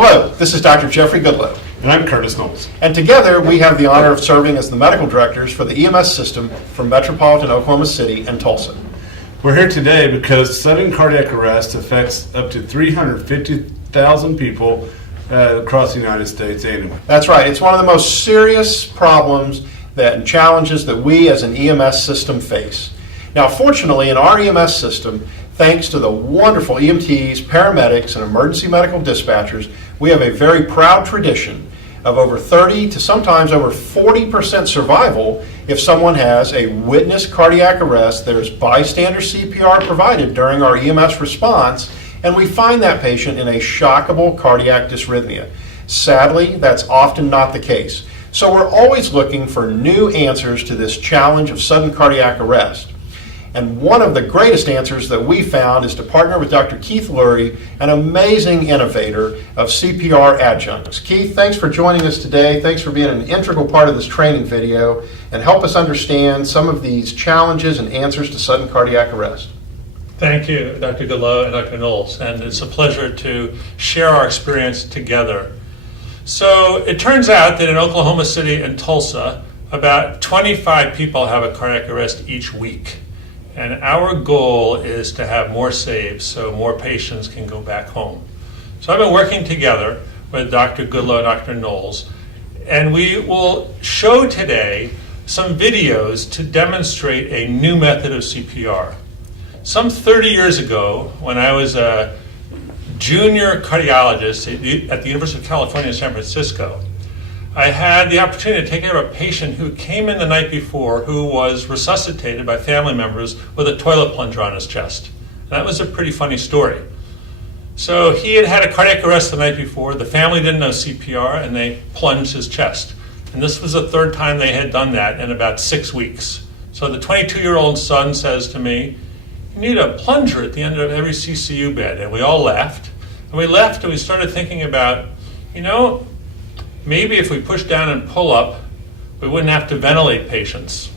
Hello, this is Dr. Jeffrey Goodlow. And I'm Curtis Knowles. And together we have the honor of serving as the medical directors for the EMS system for metropolitan Oklahoma City and Tulsa. We're here today because sudden cardiac arrest affects up to 350,000 people across the United States annually. That's right. It's one of the most serious problems and challenges that we as an EMS system face. Now, fortunately, in our EMS system, thanks to the wonderful EMTs, paramedics, and emergency medical dispatchers, we have a very proud tradition of over 30 to sometimes over 40% survival if someone has a witnessed cardiac arrest. There's bystander CPR provided during our EMS response, and we find that patient in a shockable cardiac dysrhythmia. Sadly, that's often not the case. So we're always looking for new answers to this challenge of sudden cardiac arrest. And one of the greatest answers that we found is to partner with Dr. Keith Lurie, an amazing innovator of CPR adjuncts. Keith, thanks for joining us today. Thanks for being an integral part of this training video and help us understand some of these challenges and answers to sudden cardiac arrest. Thank you, Dr. Goodlow and Dr. Knowles, and it's a pleasure to share our experience together. So it turns out that in Oklahoma City and Tulsa, about 25 people have a cardiac arrest each week. And our goal is to have more saves so more patients can go back home. So I've been working together with Dr. Goodlow and Dr. Knowles, and we will show today some videos to demonstrate a new method of CPR. Some 30 years ago, when I was a junior cardiologist at the University of California in San Francisco, I had the opportunity to take care of a patient who came in the night before who was resuscitated by family members with a toilet plunger on his chest. And that was a pretty funny story. So he had had a cardiac arrest the night before. The family didn't know CPR, and they plunged his chest. And this was the third time they had done that in about 6 weeks. So the 22-year-old son says to me, "You need a plunger at the end of every CCU bed." And we all laughed. And we left and we started thinking about, maybe if we push down and pull up, we wouldn't have to ventilate patients.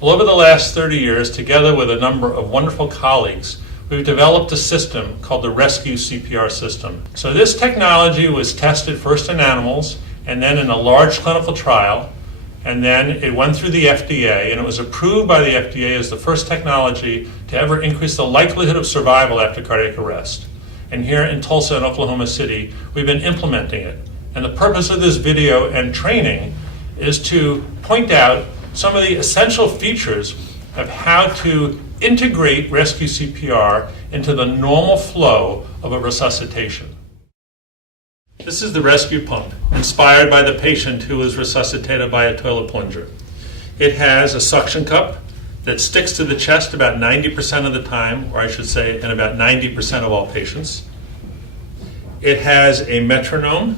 Well, over the last 30 years, together with a number of wonderful colleagues, we've developed a system called the Rescue CPR system. So this technology was tested first in animals and then in a large clinical trial, and then it went through the FDA, and it was approved by the FDA as the first technology to ever increase the likelihood of survival after cardiac arrest. And here in Tulsa and Oklahoma City, we've been implementing it. And the purpose of this video and training is to point out some of the essential features of how to integrate rescue CPR into the normal flow of a resuscitation. This is the rescue pump, inspired by the patient who was resuscitated by a toilet plunger. It has a suction cup that sticks to the chest about 90% of the time, or I should say in about 90% of all patients. It has a metronome,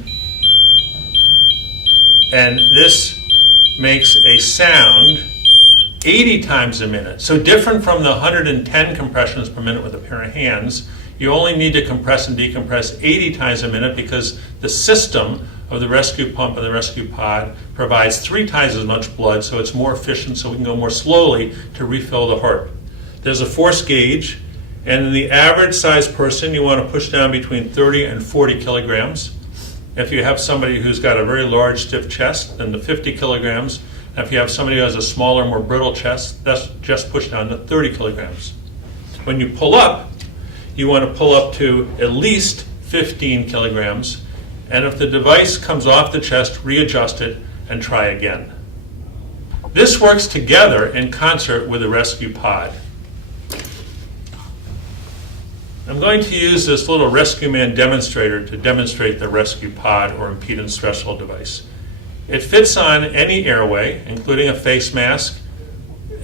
and this makes a sound 80 times a minute. So different from the 110 compressions per minute with a pair of hands, you only need to compress and decompress 80 times a minute because the system of the rescue pump and the rescue pod provides 3 times as much blood, so it's more efficient, so we can go more slowly to refill the heart. There's a force gauge, and in the average sized person, you want to push down between 30 and 40 kilograms. If you have somebody who's got a very large, stiff chest, then the 50 kilograms. And if you have somebody who has a smaller, more brittle chest, that's just pushed down to 30 kilograms. When you pull up, you want to pull up to at least 15 kilograms. And if the device comes off the chest, readjust it and try again. This works together in concert with the rescue pod. I'm going to use this little Rescue Man demonstrator to demonstrate the rescue pod or impedance threshold device. It fits on any airway, including a face mask,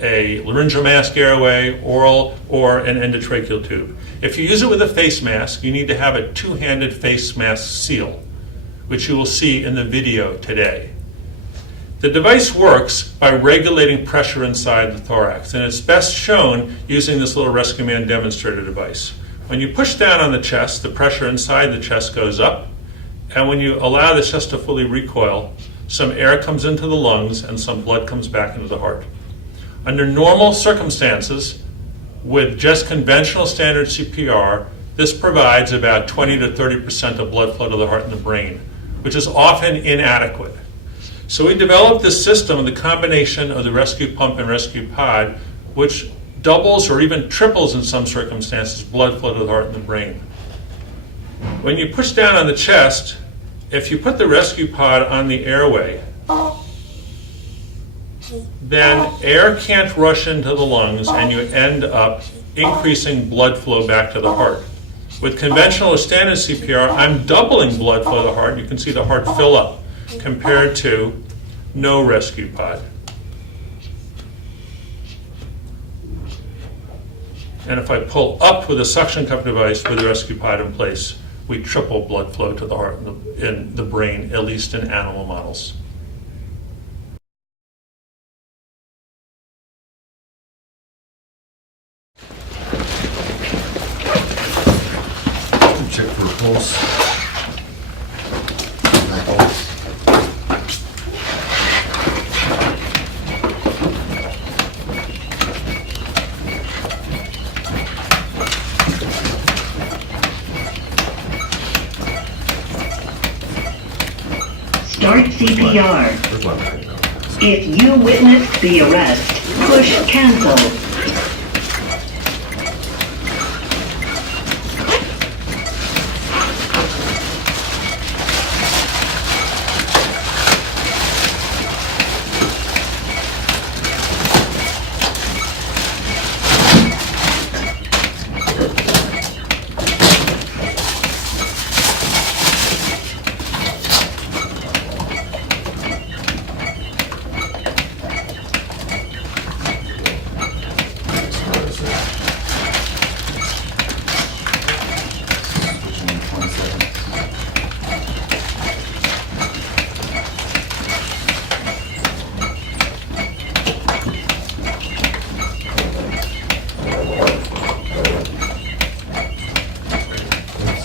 a laryngeal mask airway, oral, or an endotracheal tube. If you use it with a face mask, you need to have a two-handed face mask seal, which you will see in the video today. The device works by regulating pressure inside the thorax, and it's best shown using this little Rescue Man demonstrator device. When you push down on the chest, the pressure inside the chest goes up, and when you allow the chest to fully recoil, some air comes into the lungs and some blood comes back into the heart. Under normal circumstances, with just conventional standard CPR, This provides about 20 to 30% of blood flow to the heart and the brain, which is often inadequate. So we developed this system of the combination of the rescue pump and rescue pod, which doubles or even triples in some circumstances blood flow to the heart and the brain. When you push down on the chest, if you put the rescue pod on the airway, then air can't rush into the lungs and you end up increasing blood flow back to the heart. With conventional or standard CPR, I'm doubling blood flow to the heart. You can see the heart fill up compared to no rescue pod. And if I pull up with a suction cup device with a rescue pod in place, we triple blood flow to the heart and the brain, at least in animal models. Check for a pulse. Start CPR. Where's my bag? If you witnessed the arrest, push cancel.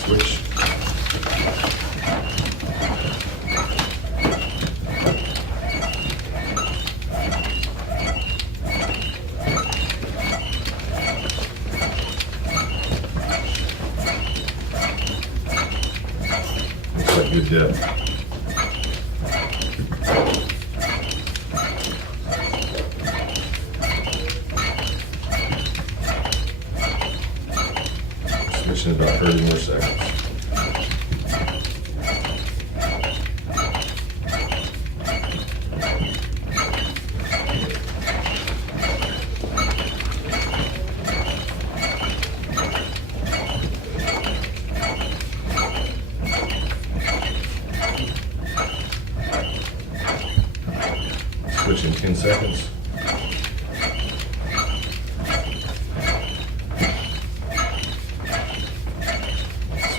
Switch. Looks like good depth. Switching about 30 more seconds. Switch in 10 seconds.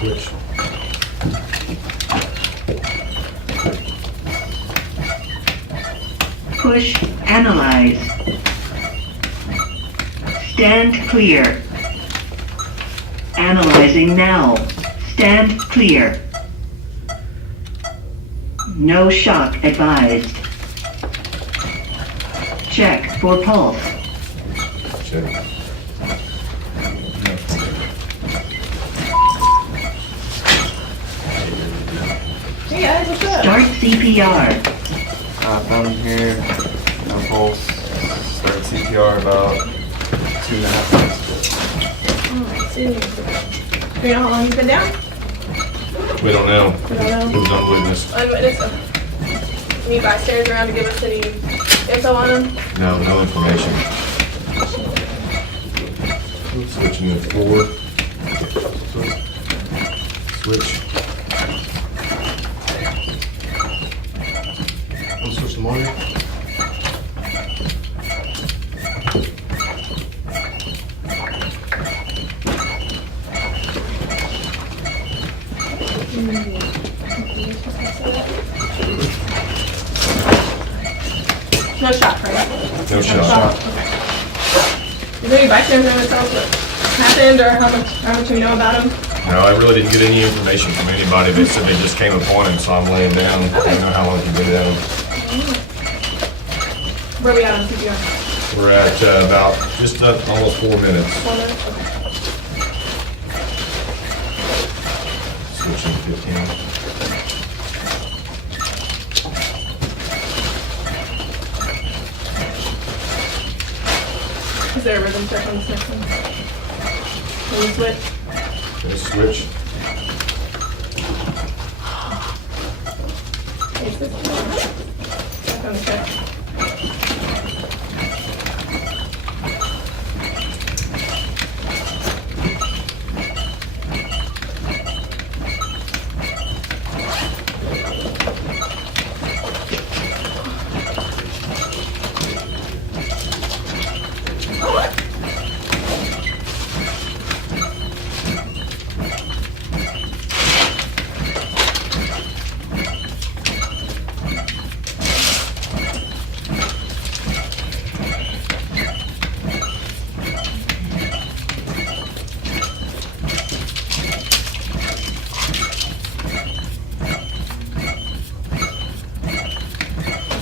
Switch. Push analyze. Stand clear. Analyzing now. Stand clear. No shock advised. Check for pulse. Check. Hey guys, what's up? Start CPR. Phone here, no pulse. Started CPR about 2.5 minutes ago. Oh, see. Do you know how long you've been down? We don't know. We don't know. It was unwitnessed. Unwitnessed. Any bystanders around to give us any info on them? No, no information. Switching to 4. Switch. I'll switch the morning. No shot, right? No shot. Okay. Is there any bystanders around to tell us what happened or how much we know about them? No, I really didn't get any information from anybody. They said they just came upon him, so I'm laying down. I don't know how long you've been down. Where are we at on CPR? We're at about just almost 4 minutes. 4 minutes? Okay. 15. Is there a rhythm check on this next one? Can we switch? Let's switch. Is this check on the check?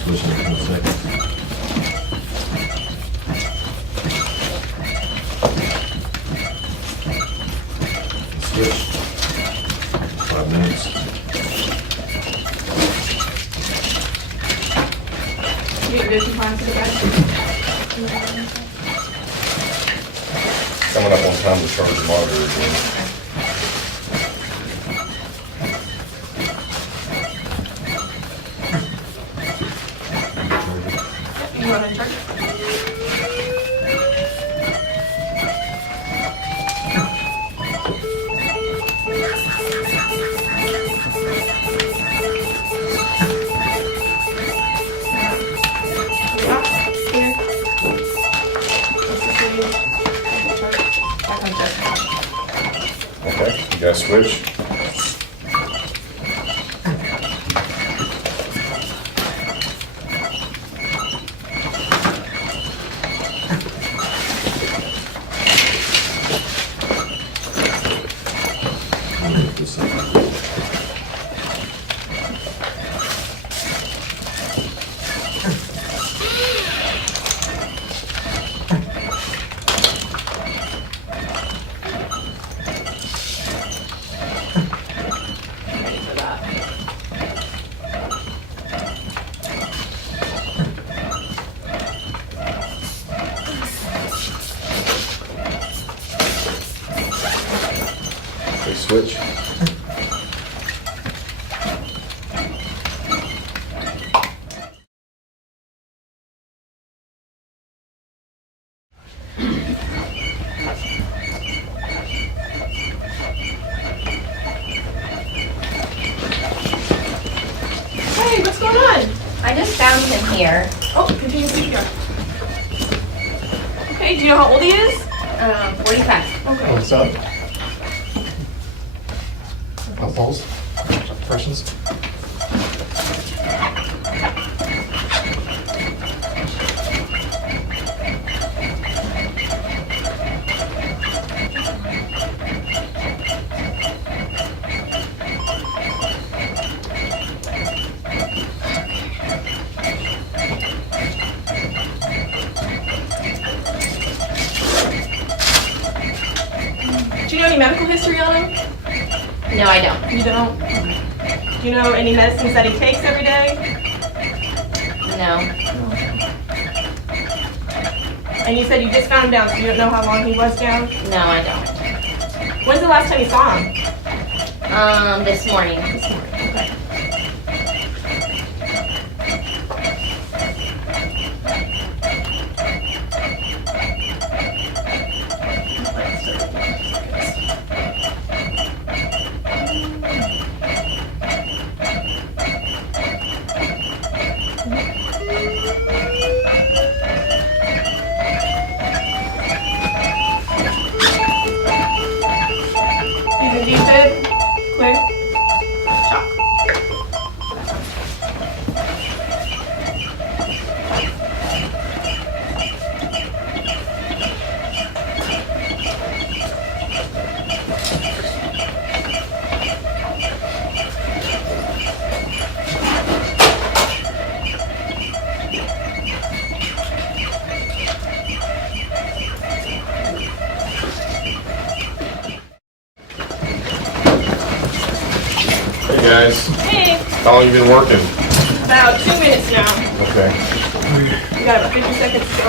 Switch in 20 seconds. Switch. 5 minutes. You get vision time to the back? Coming up on time to charge the monitor again. You want to check? Okay, you guys switch. Okay, switch. Hey, what's going on? I just found him here. Oh, continue CPR. Okay, do you know how old he is? 45. Okay. What's up? No pulse? Impressions? Do you know any medical history on him? No, I don't. You don't? Do you know any medicines that he takes every day? No. And you said you just found him down, so you don't know how long he was down? No, I don't. When's the last time you saw him? This morning. This morning. Okay. He's in deep bed. Clear. Shock. guys. Hey, How long you been working? about 2 minutes now. Okay. We got about 50 seconds to go.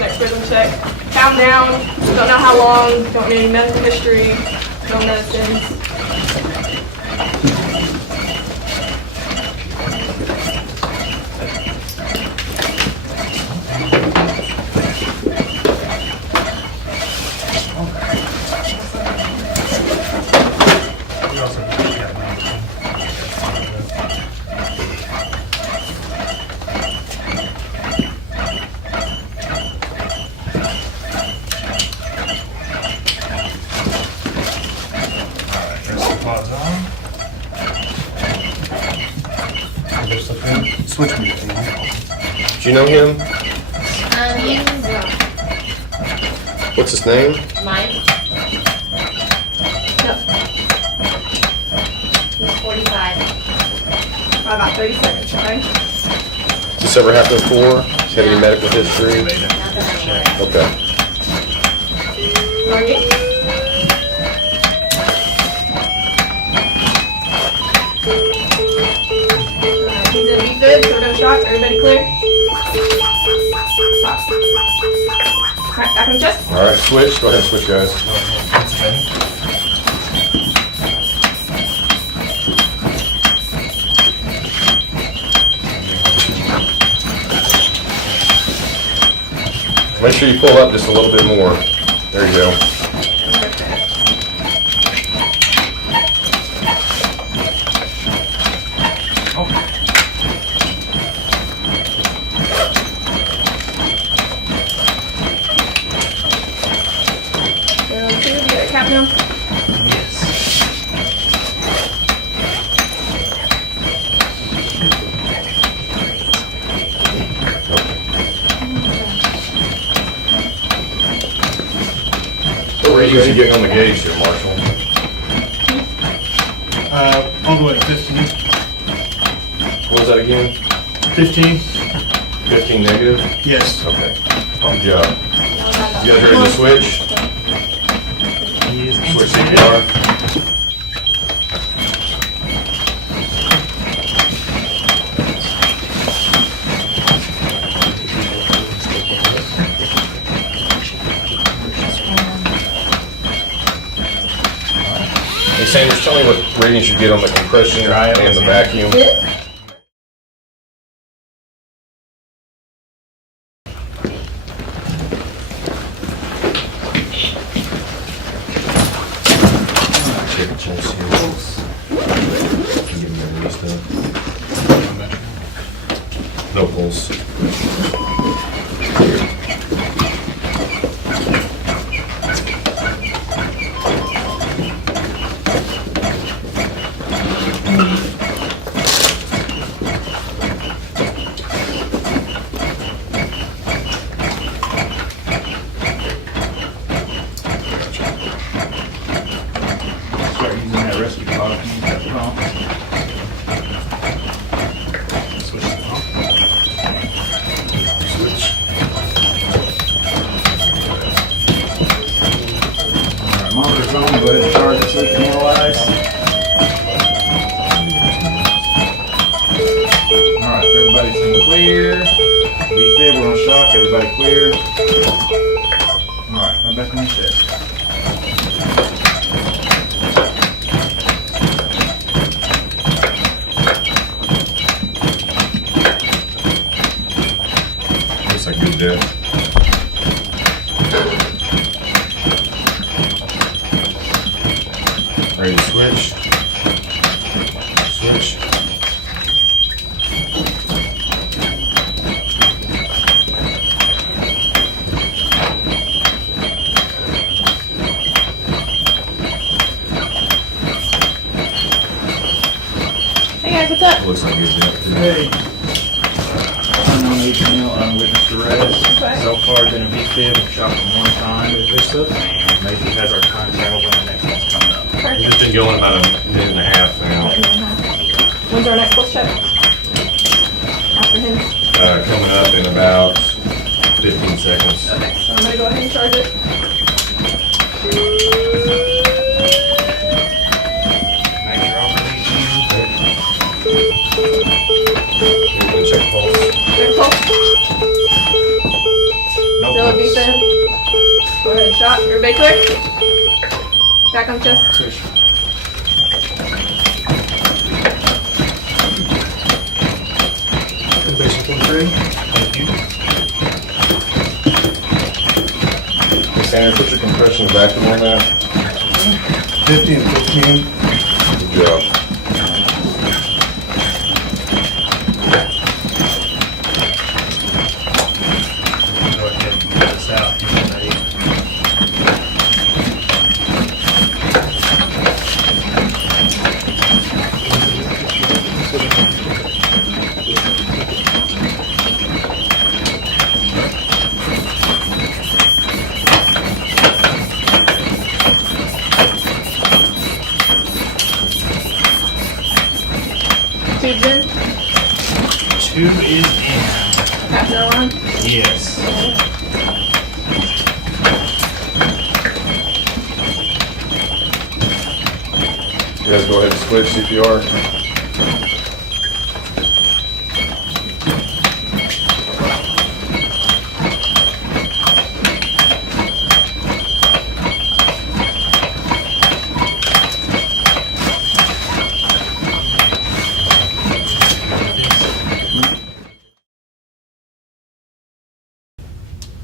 Next rhythm check. Countdown. Don't know how long. Don't need any medical history. No medicines. Switch me. Do you know him? Yes. What's his name? Mike? Yep. He's 45. About 30 seconds, okay? Has this ever happened before? Have any medical history? Not that I'm aware of. Okay. Margie? He's gonna be good, so we're gonna shock. Everybody clear? Alright, back on the chest. All right, switch. Go ahead and switch, guys. Make sure you pull up just a little bit more. There you go. You got a cap now? What readings are you getting on the gauge here, Marshall? All the way to 15. What was that again? 15? 15 negative? Yes. Okay. Good job. You guys ready to switch? Switch CPR. Hey Sanders, tell me what readings you get on the compression and the vacuum. Check the pulse here. Give me that stuff. No pulse. Start using that rescue pod. Use that pump. Switch the pump. Alright, monitor's on. Go ahead and charge it so we can analyze. Alright, everybody's in clear. Refib, we're on shock. Everybody clear. Alright, I'm back on the chest. Looks like good death. Ready to switch? Switch. Hey guys, what's up? Looks like good death. Hey. Unknown agent, unwitnessed arrest. Okay. So far, been a VFib, shot him one time, and maybe has our timetable when the next one's coming up. We've just been going about a minute and a half now. When's our next pulse check? After him? Coming up in about 15 seconds. Okay, so I'm gonna go ahead and charge it. Make sure all the stop. Everybody clear? Back on chest. Sanders, put your compression vacuum on that. 50 and 15. Good job. Go ahead and get this out. Tubes in. Tube is in. Pass it on. Yes. You guys go ahead and switch CPR.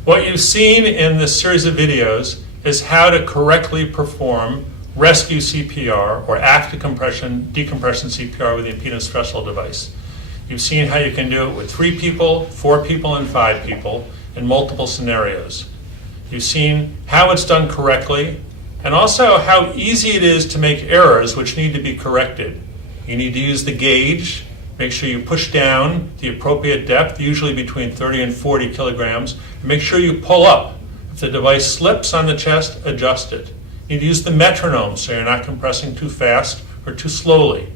What you've seen in this series of videos is how to correctly perform rescue CPR or active decompression CPR with the impedance threshold device. You've seen how you can do it with 3 people, 4 people, and 5 people in multiple scenarios. You've seen how it's done correctly and also how easy it is to make errors which need to be corrected. You need to use the gauge. Make sure you push down the appropriate depth, usually between 30 and 40 kilograms. And make sure you pull up. If the device slips on the chest, adjust it. You need to use the metronome so you're not compressing too fast or too slowly.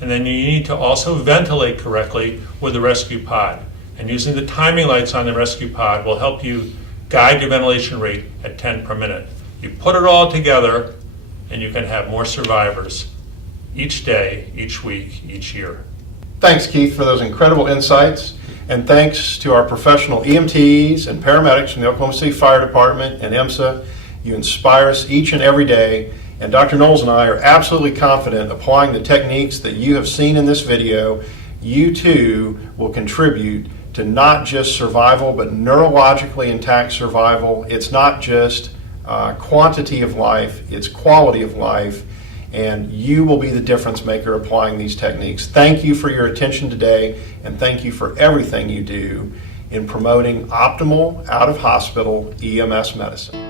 And then you need to also ventilate correctly with the rescue pod. And using the timing lights on the rescue pod will help you guide your ventilation rate at 10 per minute. You put it all together and you can have more survivors each day, each week, each year. Thanks, Keith, for those incredible insights. And thanks to our professional EMTs and paramedics from the Oklahoma City Fire Department and EMSA. You inspire us each and every day. And Dr. Knowles and I are absolutely confident applying the techniques that you have seen in this video, you too will contribute to not just survival, but neurologically intact survival. It's not just quantity of life, it's quality of life. And you will be the difference maker applying these techniques. Thank you for your attention today, and thank you for everything you do in promoting optimal out-of-hospital EMS medicine.